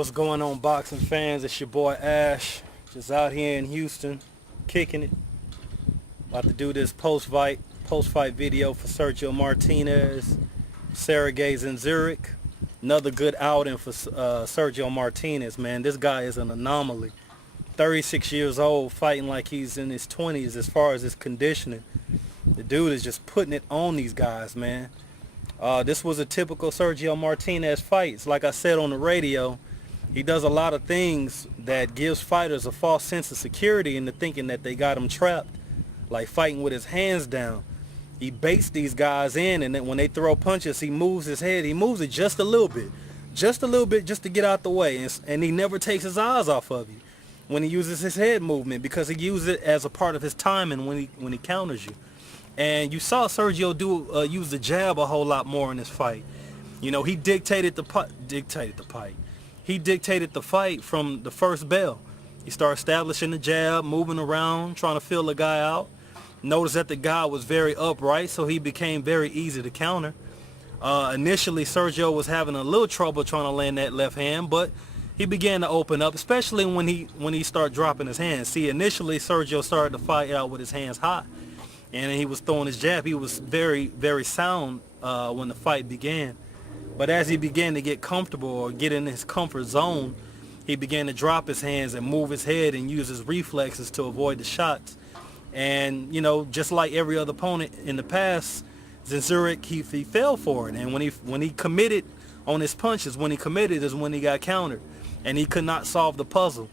What's going on, boxing fans? It's your boy Ash, just out here in Houston, kicking it. About to do this post-fight video for Sergio Martinez, Sergiy Dzinziruk. Another good outing for Sergio Martinez, man. This guy is an anomaly. 36 years old, fighting like he's in his 20s as far as his conditioning. The dude is just putting it on these guys, man. This was a typical Sergio Martinez fight. It's like I said on the radio, he does a lot of things that gives fighters a false sense of security into thinking that they got him trapped, like fighting with his hands down. He baits these guys in, and then when they throw punches, he moves his head. He moves it just a little bit, just to get out the way, and he never takes his eyes off of you when he uses his head movement, because he uses it as a part of his timing when he counters you. And you saw Sergio use the jab a whole lot more in this fight. You know, he dictated the fight from the first bell. He started establishing the jab, moving around, trying to feel the guy out. Noticed that the guy was very upright, so he became very easy to counter. Initially, Sergio was having a little trouble trying to land that left hand, but he began to open up, especially when he started dropping his hands. See, initially, Sergio started to fight out with his hands high, and he was throwing his jab. He was very, very sound when the fight began. But as he began to get comfortable or get in his comfort zone, he began to drop his hands and move his head and use his reflexes to avoid the shots. And, you know, just like every other opponent in the past, Dzinziruk, he fell for it. And when he committed on his punches, when he committed is when he got countered. And he could not solve the puzzle.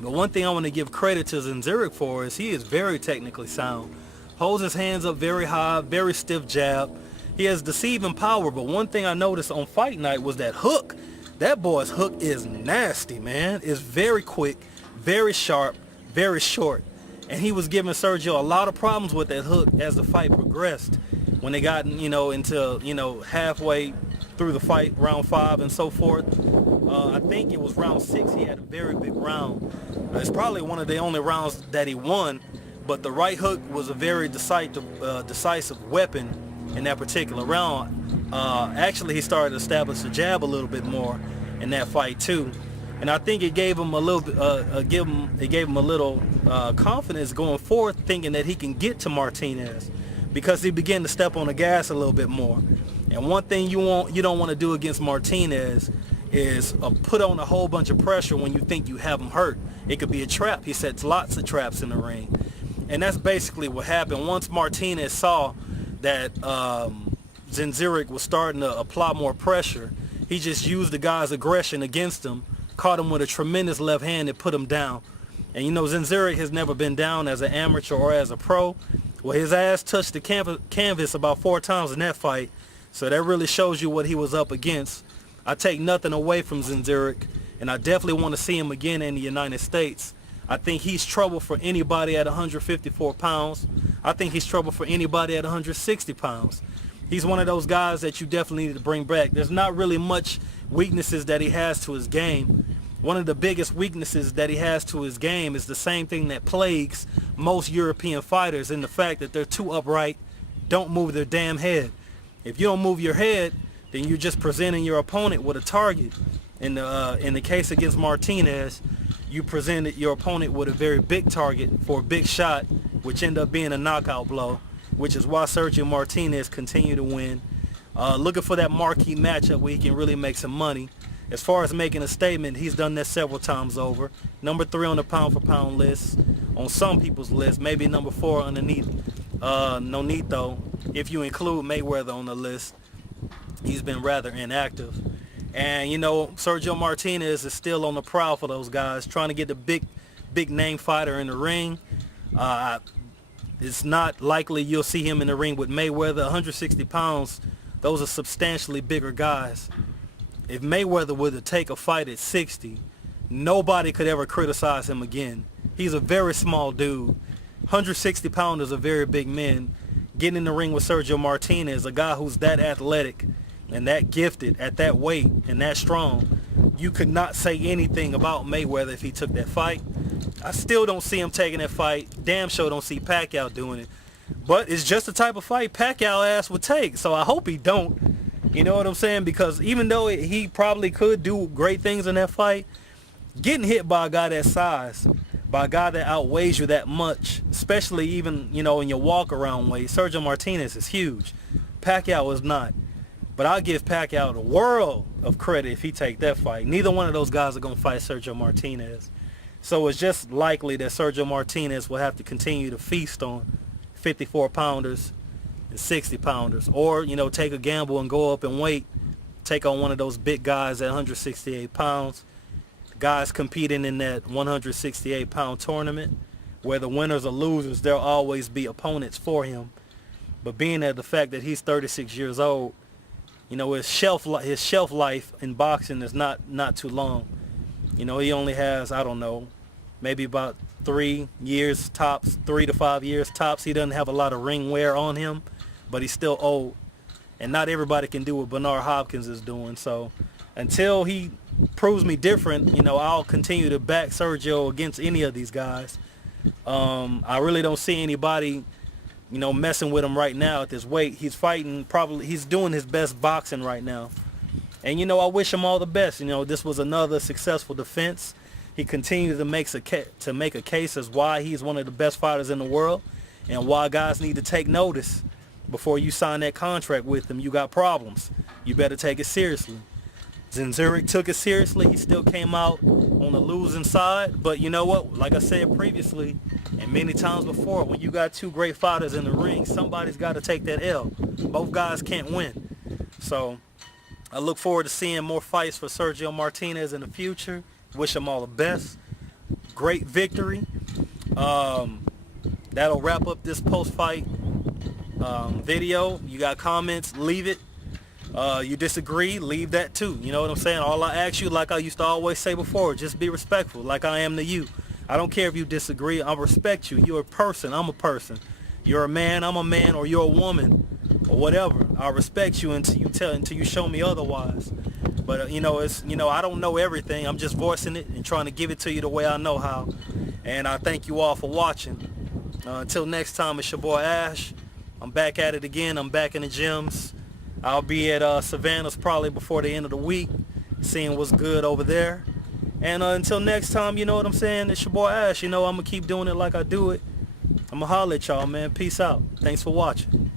But one thing I want to give credit to Dzinziruk for is he is very technically sound. Holds his hands up very high, very stiff jab. He has deceiving power, but one thing I noticed on fight night was that hook. That boy's hook is nasty, man. It's very quick, very sharp, very short. And he was giving Sergio a lot of problems with that hook as the fight progressed. When they got, into, halfway through the fight, round 5 and so forth. I think it was round 6, he had a very big round. It's probably one of the only rounds that he won, but the right hook was a very decisive weapon in that particular round. Actually, he started to establish the jab a little bit more in that fight too, and I think it gave him a little confidence going forth, thinking that he can get to Martinez, because he began to step on the gas a little bit more. And one thing you don't want to do against Martinez is put on a whole bunch of pressure when you think you have him hurt. It could be a trap. He sets lots of traps in the ring, and that's basically what happened. Once Martinez saw that Dzinziruk was starting to apply more pressure, he just used the guy's aggression against him, caught him with a tremendous left hand and put him down. And you know, Dzinziruk has never been down as an amateur or as a pro. Well, his ass touched the canvas about 4 times in that fight, so that really shows you what he was up against. I take nothing away from Dzinziruk, and I definitely want to see him again in the United States. I think he's trouble for anybody at 154 pounds. I think he's trouble for anybody at 160 pounds. He's one of those guys that you definitely need to bring back. There's not really much weaknesses that he has to his game. One of the biggest weaknesses that he has to his game is the same thing that plagues most European fighters, in the fact that they're too upright, don't move their damn head. If you don't move your head, then you're just presenting your opponent with a target. In the case against Martinez, you presented your opponent with a very big target for a big shot, which ended up being a knockout blow, which is why Sergio Martinez continued to win. Looking for that marquee matchup where he can really make some money. As far as making a statement, he's done that several times over. Number 3 on the pound-for-pound list, on some people's list, maybe number 4 underneath Nonito, if you include Mayweather on the list. He's been rather inactive. And, you know, Sergio Martinez is still on the prowl for those guys, trying to get the big name fighter in the ring. It's not likely you'll see him in the ring with Mayweather. 160 pounds, those are substantially bigger guys. If Mayweather were to take a fight at 60, nobody could ever criticize him again. He's a very small dude. 160 pounders are very big men. Getting in the ring with Sergio Martinez, a guy who's that athletic and that gifted at that weight and that strong, you could not say anything about Mayweather if he took that fight. I still don't see him taking that fight. Damn sure don't see Pacquiao doing it. But it's just the type of fight Pacquiao ass would take, so I hope he don't. You know what I'm saying? Because even though he probably could do great things in that fight, getting hit by a guy that size, by a guy that outweighs you that much, especially even, you know, in your walk around weight, Sergio Martinez is huge. Pacquiao is not. But I'll give Pacquiao the world of credit if he take that fight. Neither one of those guys are going to fight Sergio Martinez. So it's just likely that Sergio Martinez will have to continue to feast on 54-pounders and 60-pounders. Or, you know, take a gamble and go up in weight, take on one of those big guys at 168 pounds. Guys competing in that 168-pound tournament, where the winners or losers, there'll always be opponents for him. But being at the fact that he's 36 years old, you know, his shelf life in boxing is not too long. You know, he only has, I don't know, maybe about 3 years tops, 3 to 5 years tops. He doesn't have a lot of ring wear on him, but he's still old. And not everybody can do what Bernard Hopkins is doing. So until he proves me different, you know, I'll continue to back Sergio against any of these guys. I really don't see anybody, you know, messing with him right now at this weight. He's fighting, he's doing his best boxing right now. And, you know, I wish him all the best. You know, this was another successful defense. He continues to make a case as why he's one of the best fighters in the world and why guys need to take notice before you sign that contract with him. You got problems. You better take it seriously. Dzinziruk took it seriously. He still came out on the losing side. But you know what? Like I said previously and many times before, when you got two great fighters in the ring, somebody's got to take that L. Both guys can't win. So I look forward to seeing more fights for Sergio Martinez in the future. Wish him all the best. Great victory. That'll wrap up this post-fight video. You got comments, leave it. You disagree, leave that too. You know what I'm saying? All I ask you, like I used to always say before, just be respectful like I am to you. I don't care if you disagree. I respect you. You're a person. I'm a person. You're a man. I'm a man. Or you're a woman or whatever. I respect you until you show me otherwise. But you know, I don't know everything. I'm just voicing it and trying to give it to you the way I know how. And I thank you all for watching. Until next time, it's your boy Ash. I'm back at it again. I'm back in the gyms. I'll be at Savannah's probably before the end of the week, seeing what's good over there. And until next time, you know what I'm saying? It's your boy Ash. You know, I'm going to keep doing it like I do it. I'm going to holler at y'all, man. Peace out. Thanks for watching.